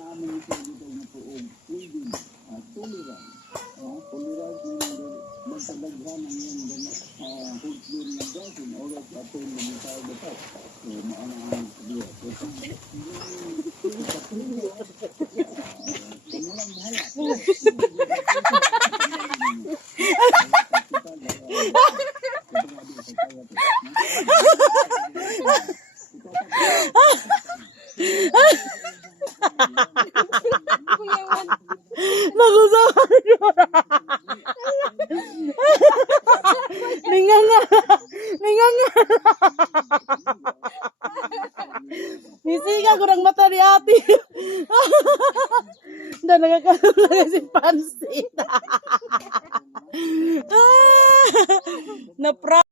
naman ito dito na po o pwede tolerant. Tolerant yung magpagdaghan ng yung kultur na dasin o at atin na tayo dapat. So, maana ang sabihin. Kumulang bahala. Nagusahan ko. Ninganga. Ninganga. Nisiga ko ng mata ni ate. Na nagkakaroon si Pansit. Na